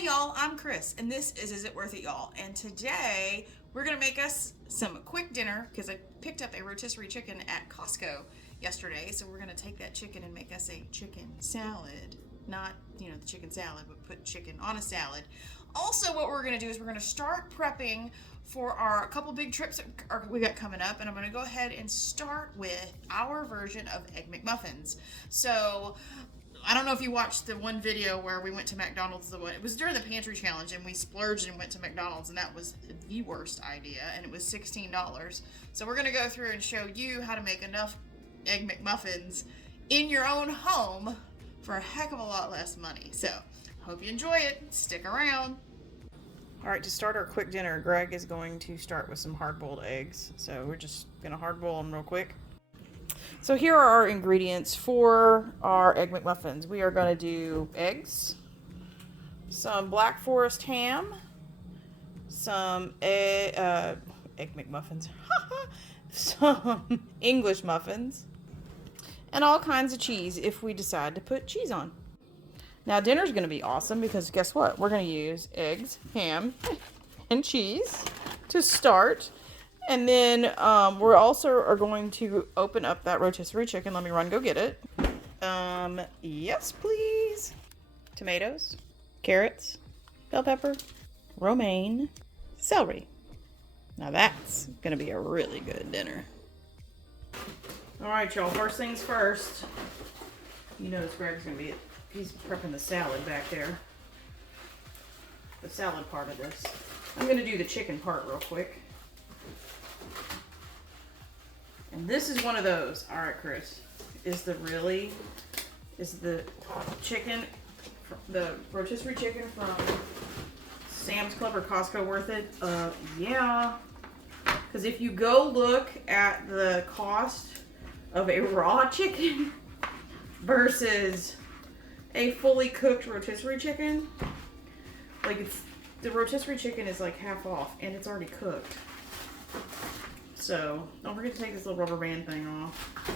Hey y'all, I'm Kris, and this is It Worth It, y'all? And today we're gonna make us some quick dinner because I picked up a rotisserie chicken at Costco yesterday. So we're gonna take that chicken and make us a chicken salad. Not, the chicken salad, but put chicken on a salad. Also, what we're gonna do is we're gonna start prepping for our couple big trips that we got coming up, and I'm gonna go ahead and start with our version of Egg McMuffins. So I don't know if you watched the one video where we went to McDonald's. It was during the pantry challenge, and we splurged and went to McDonald's, and that was the worst idea, and it was $16. So we're gonna go through and show you how to make enough Egg McMuffins in your own home for a heck of a lot less money. So hope you enjoy it. Stick around. All right, to start our quick dinner, Greg is going to start with some hard-boiled eggs. So we're just gonna hard-boil them real quick. So here are our ingredients for our Egg McMuffins. We are going to do eggs, some Black Forest ham, some Egg McMuffins, some English muffins, and all kinds of cheese if we decide to put cheese on. Now dinner's going to be awesome because guess what? We're going to use eggs, ham, and cheese to start. And then we're also are going to open up that rotisserie chicken. Let me run go get it. Yes, please. Tomatoes, carrots, bell pepper, romaine, celery. Now that's going to be a really good dinner. All right, y'all. First things first. You notice Greg's going to be, he's prepping the salad back there. The salad part of this. I'm going to do the chicken part real quick. And this is one of those. All right, Kris. Is the chicken, the rotisserie chicken from Sam's Club or Costco worth it? Yeah. Because if you go look at the cost of a raw chicken versus a fully cooked rotisserie chicken, the rotisserie chicken is like half off and it's already cooked. So, don't forget to take this little rubber band thing off.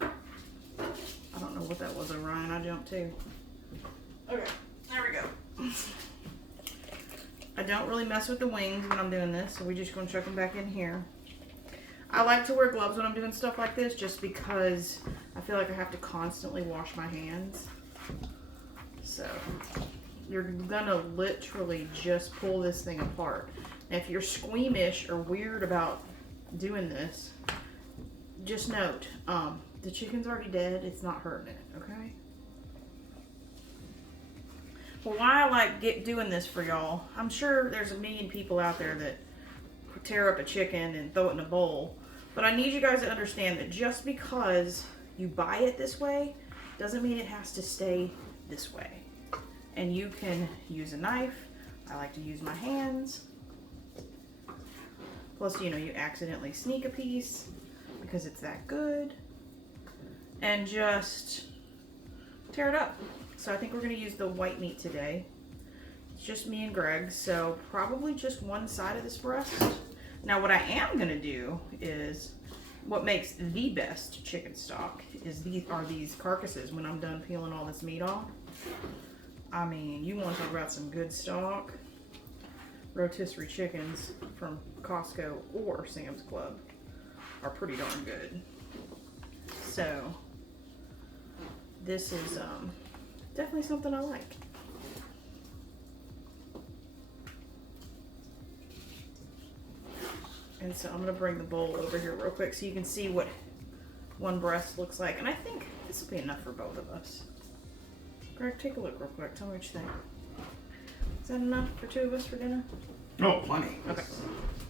I don't know what that was, Orion. I jumped too. Okay, there we go. I don't really mess with the wings when I'm doing this, so we're just going to chuck them back in here. I like to wear gloves when I'm doing stuff like this just because I feel like I have to constantly wash my hands. So, you're going to literally just pull this thing apart. If you're squeamish or weird about doing this, just note, the chicken's already dead. It's not hurting it, okay? Well, why I like doing this for y'all, I'm sure there's a million people out there that tear up a chicken and throw it in a bowl. But I need you guys to understand that just because you buy it this way, doesn't mean it has to stay this way. And you can use a knife. I like to use my hands. Plus, you accidentally sneak a piece because it's that good. And just tear it up. So I think we're going to use the white meat today. It's just me and Greg, so probably just one side of this breast. Now what I am going to do is, what makes the best chicken stock is these carcasses when I'm done peeling all this meat off. I mean, you want to talk about some good stock. Rotisserie chickens from Costco or Sam's Club are pretty darn good. So this is definitely something I like. And so I'm going to bring the bowl over here real quick so you can see what one breast looks like. And I think this will be enough for both of us. Greg, take a look real quick. Tell me what you think. Is that enough for two of us for dinner? Oh, plenty. Okay.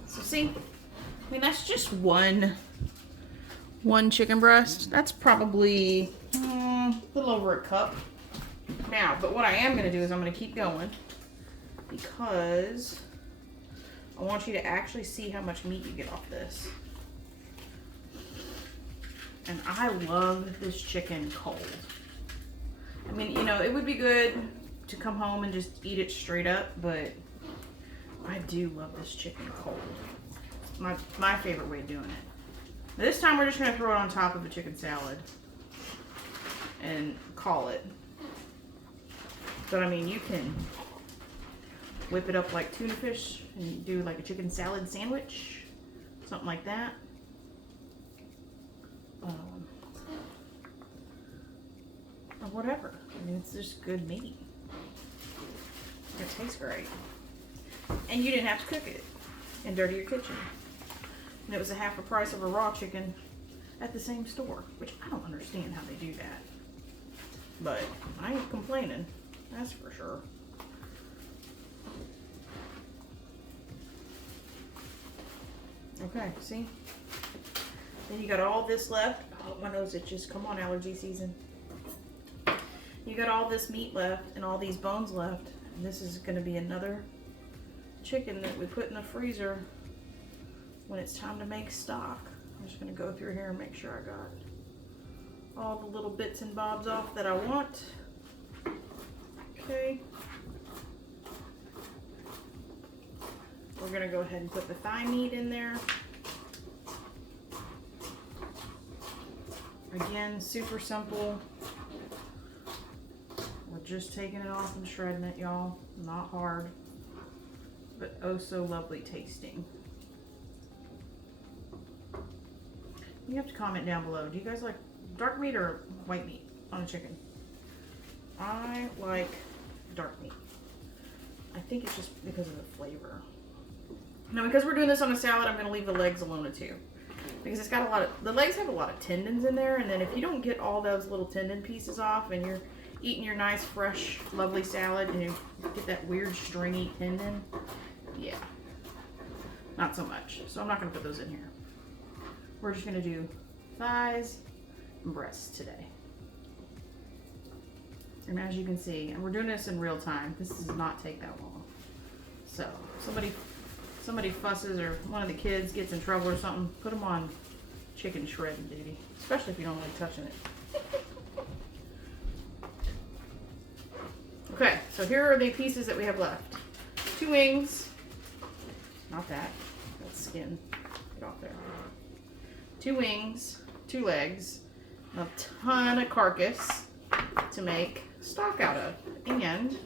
So see, I mean, that's just one chicken breast. That's probably a little over a cup. Now, but what I am going to do is I'm going to keep going because I want you to actually see how much meat you get off this. And I love this chicken cold. I mean, it would be good to come home and just eat it straight up, but I do love this chicken cold. My favorite way of doing it. This time we're just going to throw it on top of a chicken salad and call it. But I mean, you can whip it up like tuna fish and do like a chicken salad sandwich, something like that. Or whatever. I mean, it's just good meat. It tastes great. And you didn't have to cook it and dirty your kitchen. And it was a half the price of a raw chicken at the same store, which I don't understand how they do that. But I ain't complaining, that's for sure. Okay, see? Then you got all this left. Oh, my nose itches. Come on, allergy season. You got all this meat left and all these bones left. And this is going to be another chicken that we put in the freezer when it's time to make stock. I'm just going to go through here and make sure I got all the little bits and bobs off that I want. Okay. We're going to go ahead and put the thigh meat in there. Again, super simple. We're just taking it off and shredding it, y'all. Not hard, but oh so lovely tasting. You have to comment down below. Do you guys like dark meat or white meat on a chicken? I like dark meat. I think it's just because of the flavor. Now, because we're doing this on a salad, I'm going to leave the legs alone too. Because it's got a lot of, the legs have a lot of tendons in there, and then if you don't get all those little tendon pieces off and you're eating your nice, fresh, lovely salad and you get that weird stringy tendon, yeah, not so much. So I'm not going to put those in here. We're just going to do thighs and breasts today. And as you can see, and we're doing this in real time, this does not take that long. So somebody fusses or one of the kids gets in trouble or something, put them on chicken shredding duty, especially if you don't like touching it. Okay, so here are the pieces that we have left. 2 wings, not that, that's skin, get off there. 2 wings, 2 legs, a ton of carcass to make stock out of. And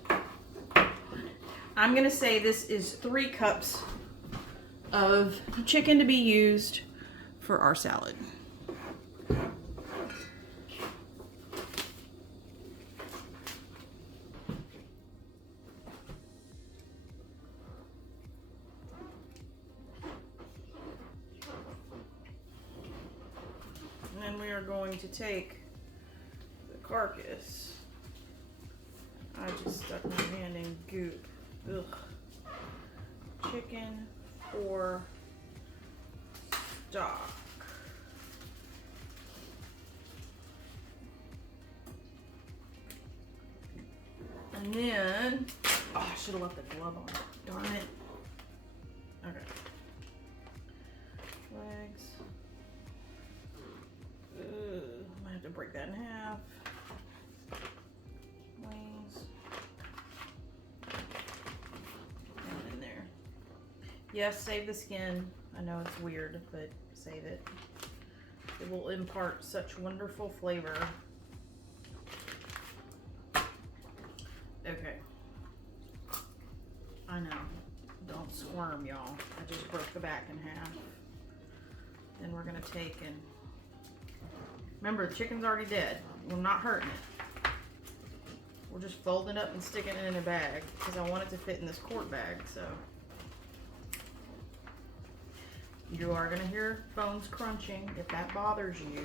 I'm gonna say this is 3 cups of chicken to be used for our salad. And then we are going to take the carcass. I just stuck my hand in goop. Ugh. Chicken for stock. And then, oh, I should have left the glove on. Darn it. Okay. Legs. Ugh, I might have to break that in half. Wings. Down in there. Yes, save the skin. I know it's weird, but save it. It will impart such wonderful flavor. Okay. I know. Don't squirm, y'all. I just broke the back in half. Then we're gonna take and remember, the chicken's already dead. We're not hurting it. We're just folding it up and sticking it in a bag because I want it to fit in this quart bag. So you are gonna hear bones crunching. If that bothers you,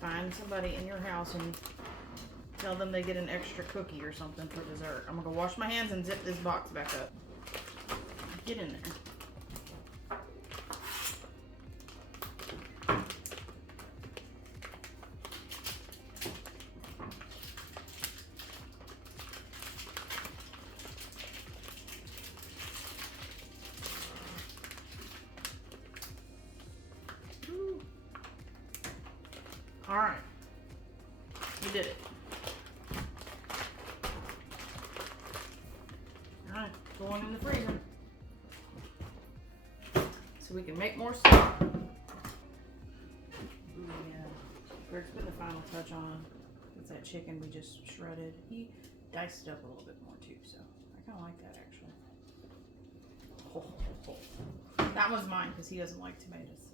find somebody in your house and tell them they get an extra cookie or something for dessert. I'm gonna go wash my hands and zip this box back up. Get in there. All right, you did it. All right, going in the freezer so we can make more stock. Ooh, yeah, Greg's putting the final touch on. It's that chicken we just shredded. He diced it up a little bit more too, so I kind of like that actually. That was mine because he doesn't like tomatoes.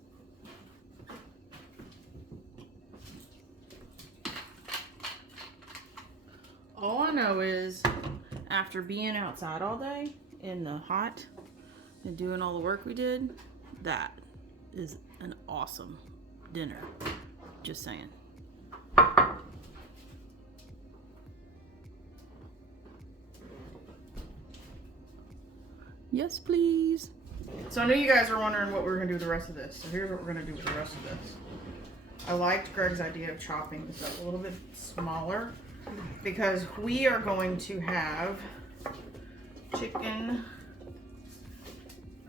All I know is after being outside all day in the hot and doing all the work we did, that is an awesome dinner. Just saying. Yes, please. So I know you guys are wondering what we're gonna do with the rest of this. So here's what we're gonna do with the rest of this. I liked Greg's idea of chopping this up a little bit smaller because we are going to have chicken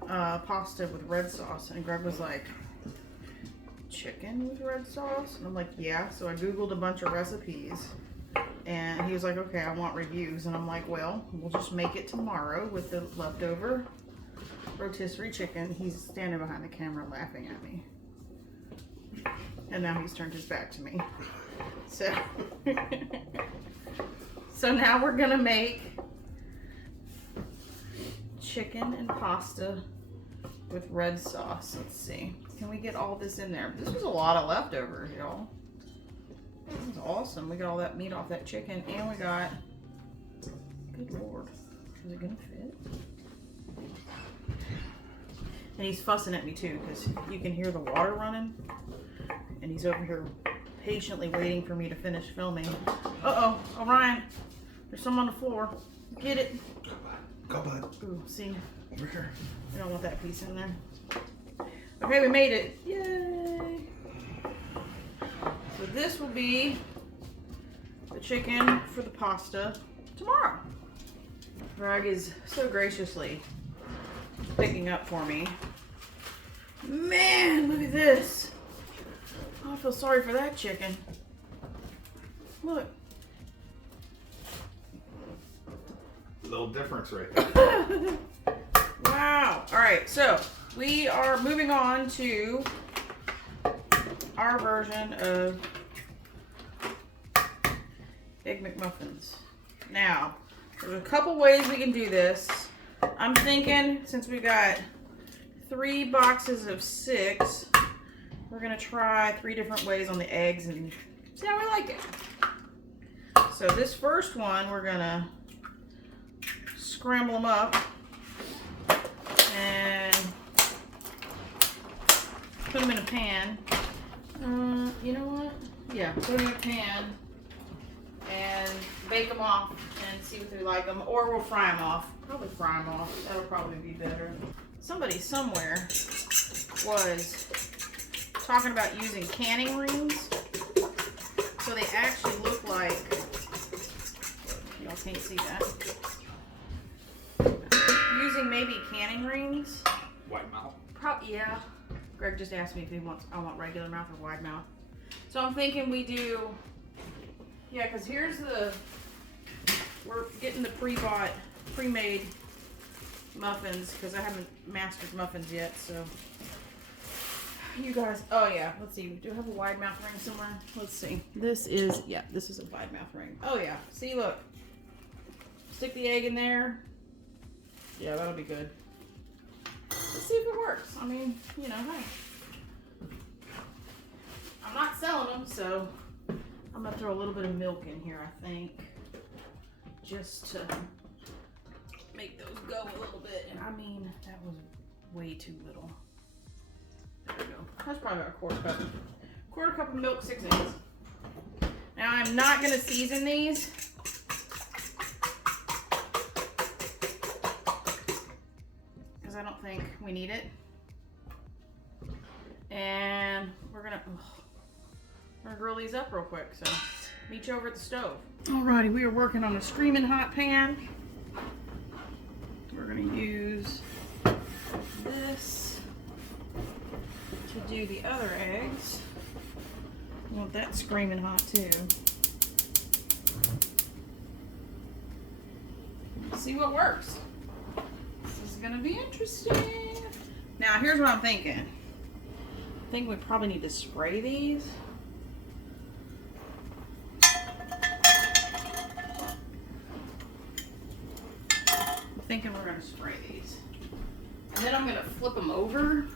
pasta with red sauce. And Greg was like, chicken with red sauce? And I'm like, yeah. So I Googled a bunch of recipes. And he was like, okay, I want reviews. And I'm like, well, we'll just make it tomorrow with the leftover rotisserie chicken. He's standing behind the camera laughing at me. And now he's turned his back to me. So, so now we're gonna make chicken and pasta with red sauce. Let's see. Can we get all this in there? This was a lot of leftovers, y'all. This is awesome. We got all that meat off that chicken, and we got, good Lord, is it gonna fit? And he's fussing at me too, because you can hear the water running, and he's over here patiently waiting for me to finish filming. Uh-oh, Orion, there's some on the floor. Get it. Go, bud. Ooh, see? Over here. We don't want that piece in there. Okay, we made it. Yay! So this will be the chicken for the pasta tomorrow. Greg is so graciously picking up for me. Man, look at this. Oh, I feel sorry for that chicken. Look. Little difference right there. Wow. All right, so we are moving on to our version of Egg McMuffins. Now, there's a couple ways we can do this. I'm thinking since we got 3 boxes of 6, we're gonna try 3 different ways on the eggs and see how we like it. So this first one, we're gonna scramble them up and put them in a pan. You know what? Yeah, put them in a pan and bake them off and see if we like them, or we'll fry them off. Probably fry them off. That'll probably be better. Somebody somewhere was talking about using canning rings, so they actually look like. Y'all can't see that. Using maybe canning rings. White mouth. Yeah. Greg just asked me if he wants. I want regular mouth or wide mouth. So I'm thinking we do. Yeah, because here's the. We're getting the pre-bought, pre-made muffins because I haven't mastered muffins yet. So you guys. Oh yeah. Let's see. Do I have a wide mouth ring somewhere? Let's see. This is This is a wide mouth ring. Oh yeah. See, look. Stick the egg in there. Yeah, that'll be good. Let's see if it works. I mean, you know, hey. I'm not selling them, so I'm gonna throw a little bit of milk in here, I think. Just to make those go a little bit. And I mean, that was way too little. There we go. That's probably about a quarter cup of milk, 6 eggs. Now I'm not gonna season these. I don't think we need it. And we're gonna grill these up real quick. So meet you over at the stove. Alrighty, we are working on a screaming hot pan. We're gonna use this to do the other eggs. I want that screaming hot too. Let's see what works. Gonna be interesting. Now here's what I'm thinking. I think we probably need to spray these. thinking we're gonna spray these. And then I'm gonna flip them over.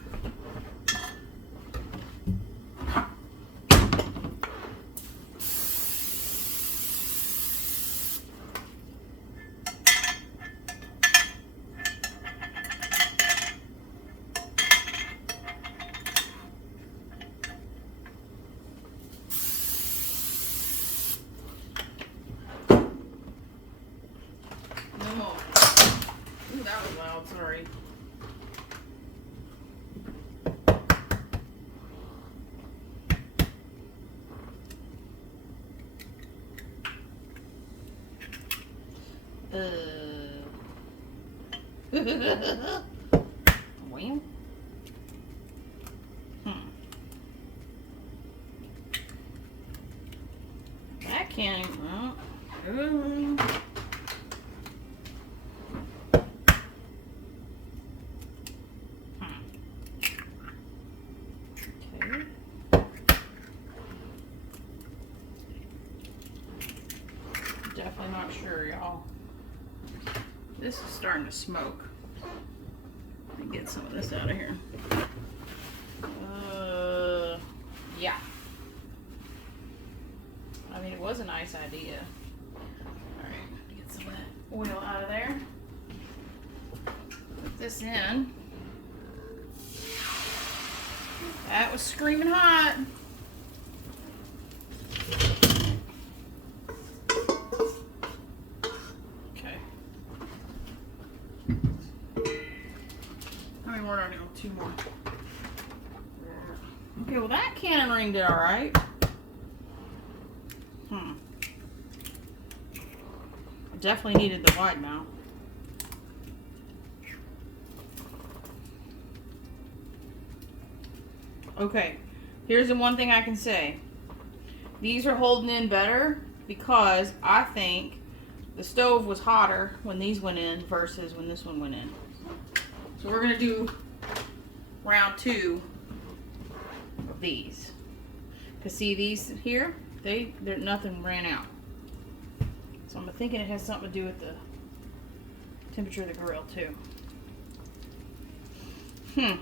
Ooh, that was loud, sorry. Well. That can't. Okay. Definitely not sure, y'all. This is starting to smoke. Let me get some of this out of here. Yeah. I mean, it was a nice idea. Alright, get some of that oil out of there. Put this in. That was screaming hot. Okay. How many more do I need? 2 more. Okay, well that cannon ring did alright. Definitely needed the wide mount. Okay, here's the one thing I can say. These are holding in better because I think the stove was hotter when these went in versus when this one went in. So we're gonna do round 2 of these. Cause see these here, nothing ran out. So I'm thinking it has something to do with the temperature of the grill too.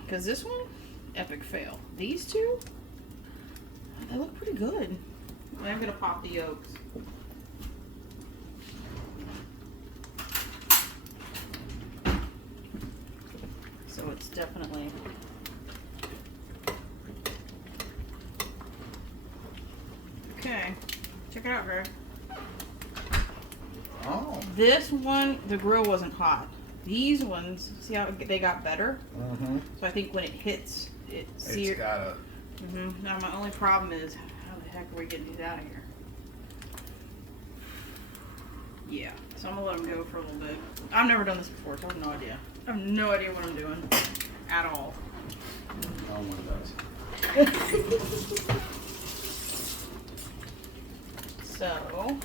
Cause this one, epic fail. These two, they look pretty good. I'm gonna pop the yolks. So it's definitely. Okay, check it out, Greg. Oh. This one, the grill wasn't hot. These ones, see how they got better? Mm-hmm. So I think when it hits, it sears. It's got a. Now my only problem is, how the heck are we getting these out of here? Yeah, so I'm gonna let them go for a little bit. I've never done this before, so I have no idea. I have no idea what I'm doing at all. No one does. So,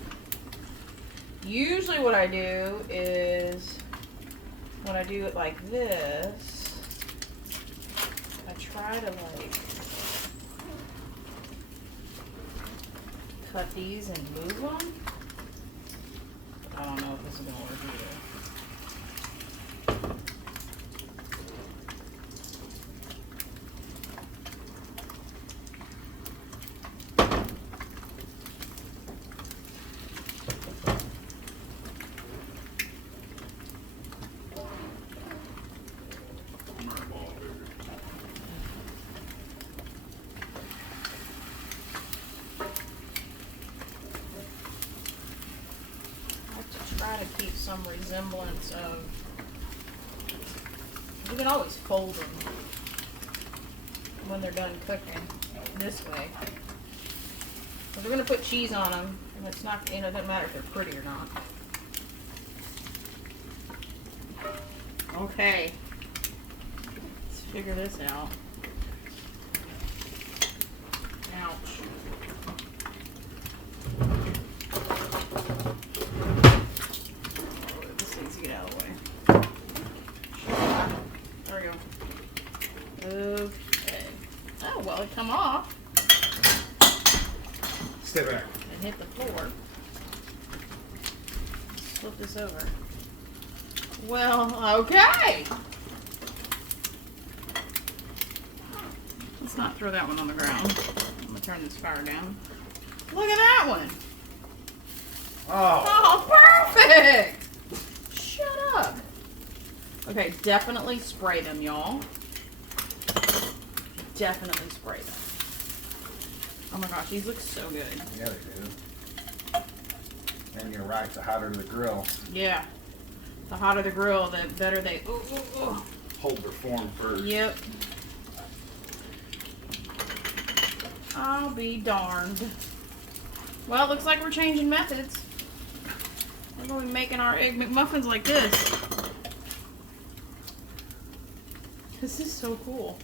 usually what I do is, when I do it like this, I try to like cut these and move them. I don't know if this is gonna work either. Try to keep some resemblance of. You can always fold them when they're done cooking this way. Because we're gonna put cheese on them, and it's not. It doesn't matter if they're pretty or not. Okay, let's figure this out. Ouch. Get out of the way. There we go. Okay. Oh, well, it come off. Stay back. And hit the floor. Flip this over. Well, okay. Let's not throw that one on the ground. I'm gonna turn this fire down. Look at that one. Oh. Oh, perfect. Shut up. Okay, definitely spray them, y'all. Definitely spray them. Oh my gosh, these look so good. Yeah, they do. And you're right, the hotter the grill. Yeah. The hotter the grill, the better they Hold their form first. Yep. I'll be darned. Well, it looks like we're changing methods. We're going to be making our egg McMuffins like this. This is so cool.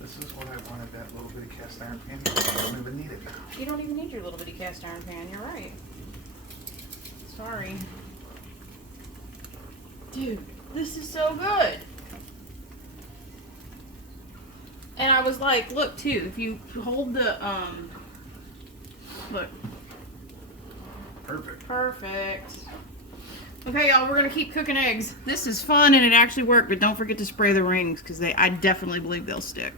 This is what I wanted, that little bitty cast iron pan. I don't even need it now. You don't even need your little bitty cast iron pan. You're right. Sorry. Dude, this is so good. And I was like, look too, if you hold the, look. Perfect. Perfect. Okay, y'all, we're gonna keep cooking eggs. This is fun and it actually worked, but don't forget to spray the rings because I definitely believe they'll stick.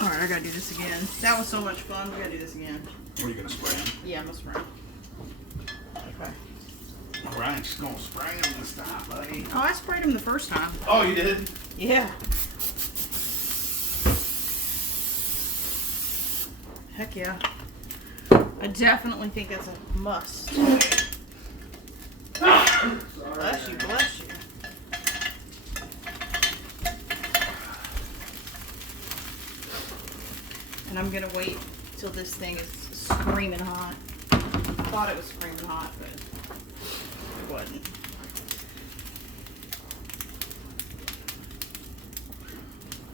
All right, I gotta do this again. That was so much fun. We gotta do this again. What are you gonna spray them? Yeah, I'm gonna spray. Okay. All right, she's gonna spray them this time, buddy. Oh, I sprayed them the first time. Oh, you did? Yeah. Heck yeah. I definitely think that's a must. Bless you, bless you. And I'm gonna wait till this thing is screaming hot. I thought it was screaming hot, but it wasn't.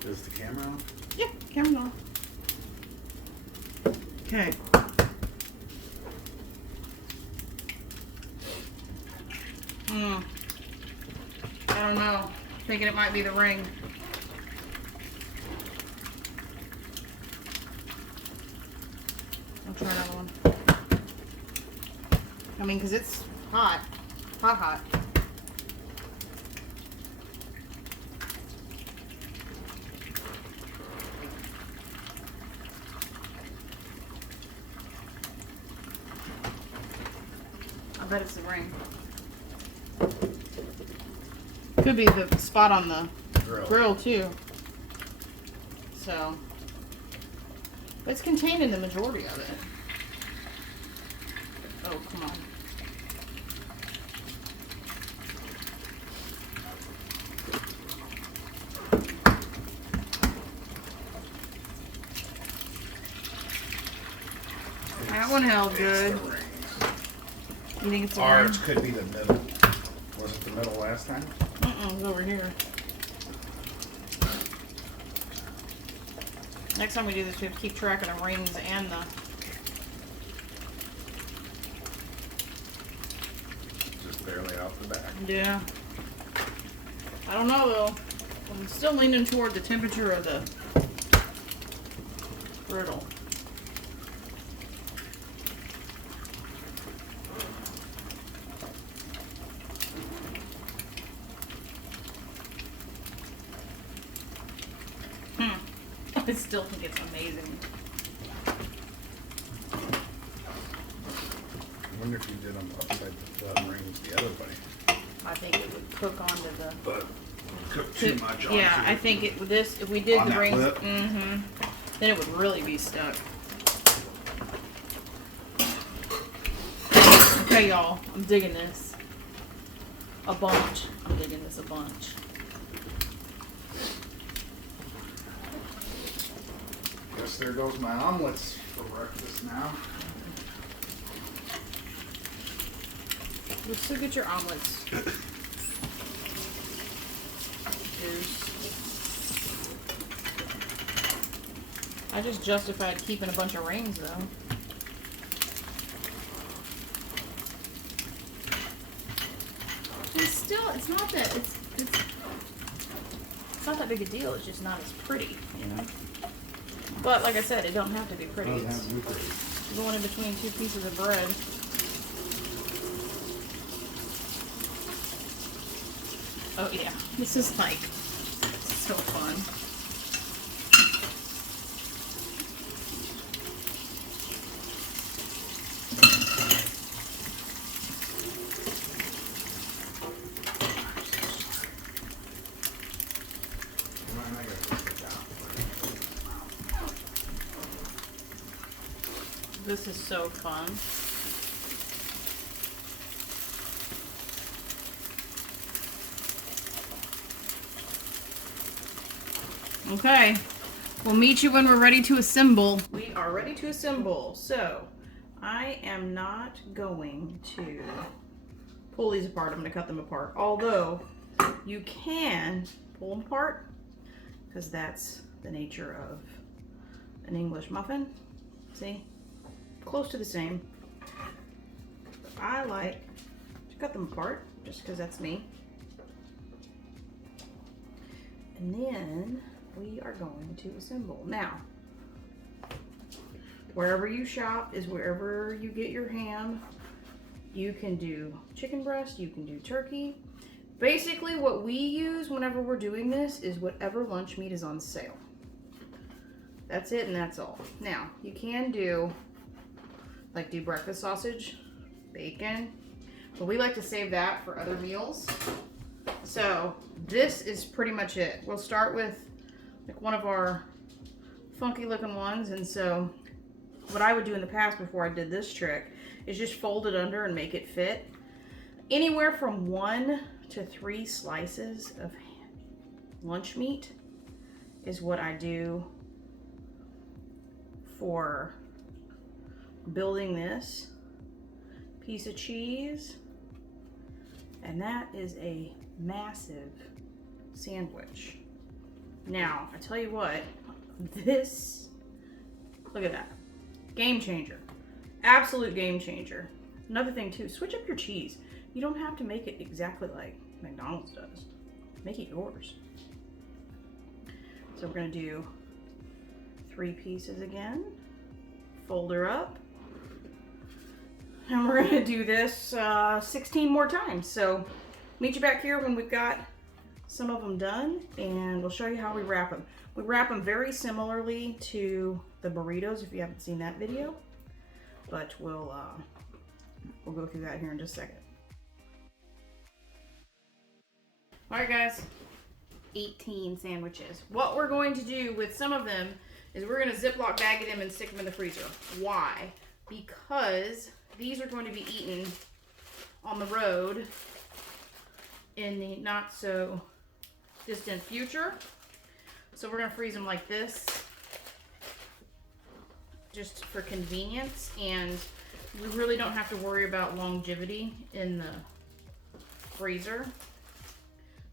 Is the camera on? Yeah, camera on. Okay. I don't know. Thinking it might be the ring. I'll try another one. I mean, because it's hot. Hot, hot. I bet it's the ring. Could be the spot on the grill too. So, but it's containing the majority of it. Oh, come on. That one held good. You think it's the ring? Ours could be the middle. Was it the middle last time? It was over here. Next time we do this, we have to keep track of the rings and the... Just barely off the back. Yeah. I don't know though. I'm still leaning toward the temperature of the griddle. I still think it's amazing. I wonder if you did them upside the rings the other way. I think it would cook onto the... But cook too much on Yeah, I think if we did on the that rings, lip? then it would really be stuck. Okay, y'all, I'm digging this a bunch. I'm digging this a bunch. Guess there goes my omelets for breakfast now. You'll still get your omelets. I just justified keeping a bunch of rings though. It's not that it's not that big a deal. It's just not as pretty, you know. But like I said, it don't have to be pretty. It's going in between two pieces of bread. Oh yeah, this is like so fun. This is so fun. Okay, we'll meet you when we're ready to assemble. We are ready to assemble. So, I am not going to pull these apart. I'm going to cut them apart. Although, you can pull them apart because that's the nature of an English muffin. See? Close to the same. But I like to cut them apart just because that's me. And then we are going to assemble. Now, wherever you shop is wherever you get your ham. You can do chicken breast, you can do turkey. Basically what we use whenever we're doing this is whatever lunch meat is on sale. That's it and that's all. Now, you can do breakfast sausage, bacon, but we like to save that for other meals. So this is pretty much it. We'll start with like one of our funky looking ones. And so what I would do in the past before I did this trick is just fold it under and make it fit. Anywhere from 1 to 3 slices of lunch meat is what I do for building this piece of cheese. And that is a massive sandwich. Now, I tell you what, this, look at that. Game changer. Absolute game changer. Another thing too, switch up your cheese. You don't have to make it exactly like McDonald's does. Make it yours. So we're gonna do 3 pieces again. Fold her up. And we're gonna do this 16 more times. So meet you back here when we've got some of them done, and we'll show you how we wrap them. We wrap them very similarly to the burritos if you haven't seen that video, but we'll go through that here in just a second. All right, guys, 18 sandwiches. What we're going to do with some of them is we're going to Ziploc bag them and stick them in the freezer. Why? Because these are going to be eaten on the road in the not so distant future. So we're going to freeze them like this just for convenience, and we really don't have to worry about longevity in the freezer.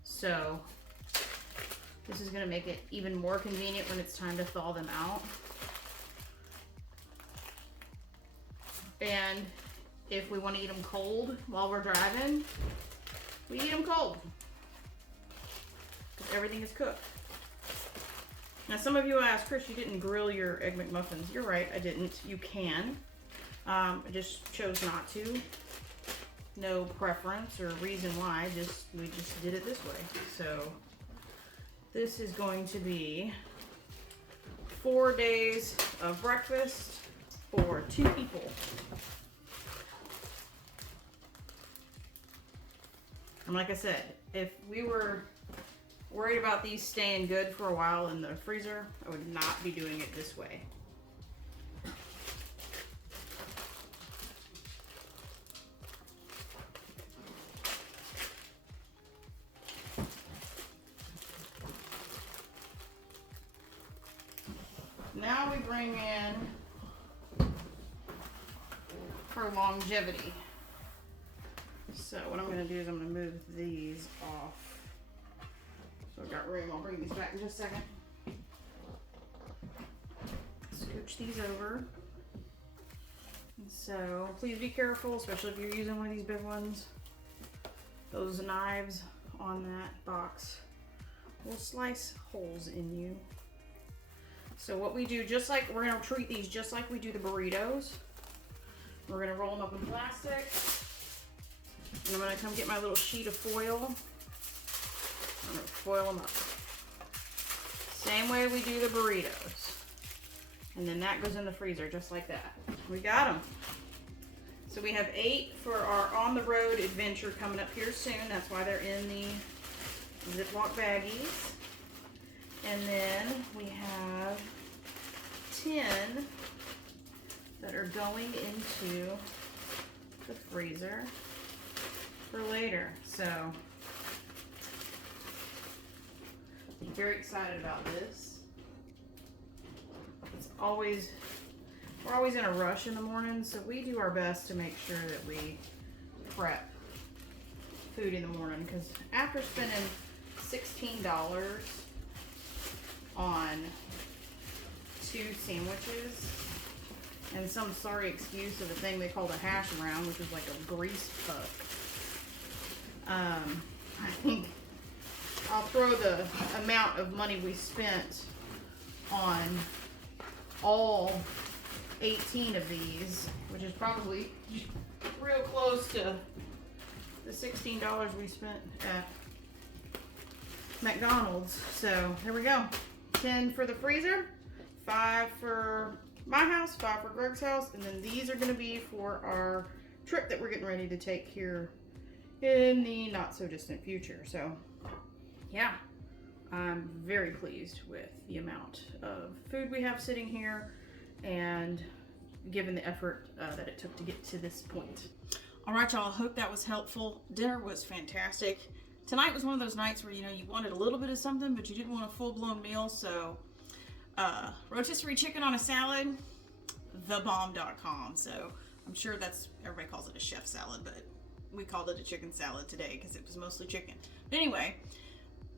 So this is going to make it even more convenient when it's time to thaw them out. And if we want to eat them cold while we're driving, we eat them cold because everything is cooked. Now, some of you ask, Kris, you didn't grill your Egg McMuffins. You're right, I didn't. You can. I just chose not to. No preference or reason why. We just did it this way. So this is going to be 4 days of breakfast for 2 people. And like I said, if we were worried about these staying good for a while in the freezer, I would not be doing it this way. Now we bring in for longevity. So what I'm going to do is I'm going to move these off. So I've got room. I'll bring these back in just a second. Scooch these over. And so please be careful, especially if you're using one of these big ones. Those knives on that box will slice holes in you. So what we do, just like we're going to treat these just like we do the burritos. We're going to roll them up in plastic. And I'm going to come get my little sheet of foil. I'm gonna foil them up. Same way we do the burritos. And then that goes in the freezer just like that. We got them. So we have 8 for our on-the-road adventure coming up here soon. That's why they're in the Ziploc baggies. And then we have 10 that are going into the freezer for later. So I'm very excited about this. We're always in a rush in the morning, so we do our best to make sure that we prep food in the morning, because after spending $16 on 2 sandwiches and some sorry excuse of a thing they called a hash brown, which is like a grease puck, I think I'll throw the amount of money we spent on all 18 of these, which is probably real close to the $16 we spent at McDonald's. So there we go. 10 for the freezer, 5 for my house, 5 for Greg's house, and then these are going to be for our trip that we're getting ready to take here in the not so distant future. So yeah, I'm very pleased with the amount of food we have sitting here, and given the effort that it took to get to this point. All right, y'all, hope that was helpful. Dinner was fantastic. Tonight was one of those nights where, you know, you wanted a little bit of something, but you didn't want a full-blown meal, so rotisserie chicken on a salad, thebomb.com. So I'm sure that's, everybody calls it a chef salad, but we called it a chicken salad today because it was mostly chicken. But anyway,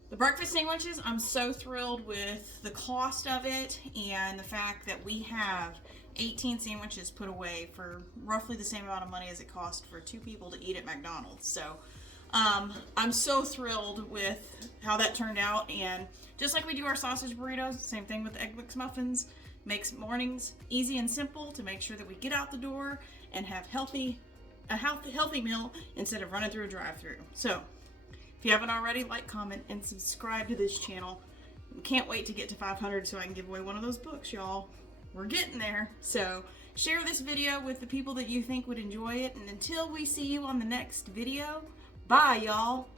the breakfast sandwiches, I'm so thrilled with the cost of it and the fact that we have 18 sandwiches put away for roughly the same amount of money as it cost for 2 people to eat at McDonald's. So I'm so thrilled with how that turned out. And just like we do our sausage burritos, same thing with the Egg Mix muffins. Makes mornings easy and simple to make sure that we get out the door and have a healthy meal instead of running through a drive-thru. So if you haven't already, like, comment, and subscribe to this channel. Can't wait to get to 500 so I can give away one of those books, y'all. We're getting there. So share this video with the people that you think would enjoy it. And until we see you on the next video, bye, y'all.